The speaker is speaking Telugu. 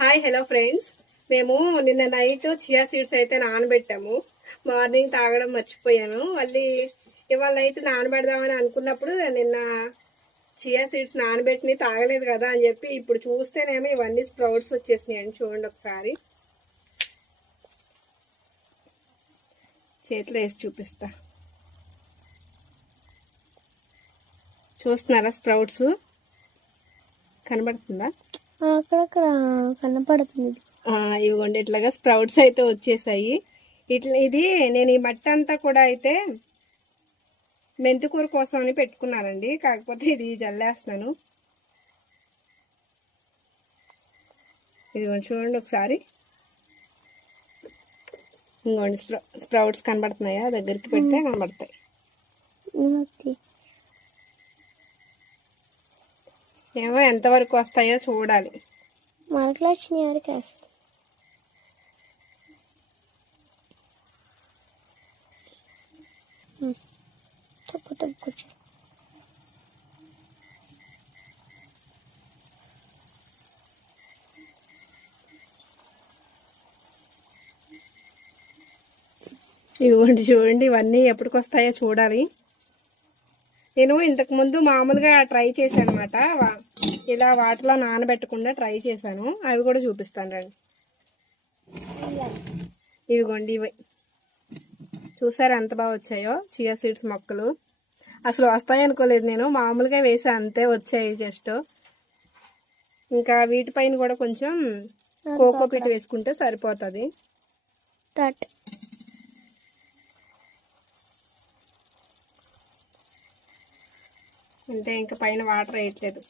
హాయ్ హలో ఫ్రెండ్స్, మేము నిన్న నైట్ చియా సీడ్స్ అయితే నానబెట్టాము. మార్నింగ్ తాగడం మర్చిపోయాను. మళ్ళీ ఇవాళ నైట్ నానబెడదామని అనుకున్నప్పుడు నిన్న చియా సీడ్స్ నానబెట్టి తాగలేదు కదా అని చెప్పి ఇప్పుడు చూస్తేనేమో ఇవన్నీ స్ప్రౌట్స్ వచ్చేసినాయండి. చూడండి ఒకసారి చేతిలో వేసి చూపిస్తా. చూస్తున్నారా స్ప్రౌట్స్? కనబడుతుందా? అక్కడక్కడ కనపడుతుంది. ఇవ్వండి, ఇట్లాగా స్ప్రౌట్స్ అయితే వచ్చేసాయి. ఇది నేను ఈ మట్టి అంతా కూడా అయితే మెంతికూర కోసం అని పెట్టుకున్నానండి. కాకపోతే ఇది జల్లేస్తున్నాను. ఇదిగోండి చూడండి ఒకసారి. ఇంకోండి స్ప్రౌట్స్ కనబడుతున్నాయా? దగ్గరికి పెడితే కనబడతాయి. ఏమో ఎంతవరకు వస్తాయో చూడాలి. మనకు వచ్చినాయి వరకు తప్పు తప్పు. ఇవ్వండి చూడండి, ఇవన్నీ ఎప్పటికి వస్తాయో చూడాలి. నేను ఇంతకుముందు మామూలుగా ట్రై చేశాను అనమాట. ఇలా వాటర్లో నానబెట్టకుండా ట్రై చేశాను. అవి కూడా చూపిస్తాను రండి. ఇవిగోండి, ఇవి చూసారా ఎంత బాగా వచ్చాయో చియా సీడ్స్ మొక్కలు. అసలు వస్తాయి అనుకోలేదు నేను, మామూలుగా వేసా అంతే, వచ్చాయి జస్ట్. ఇంకా వీటిపైన కూడా కొంచెం కోకోపీట్ వేసుకుంటే సరిపోతుంది. అంటే ఇంకా పైన వాటర్ వేయట్లేదు.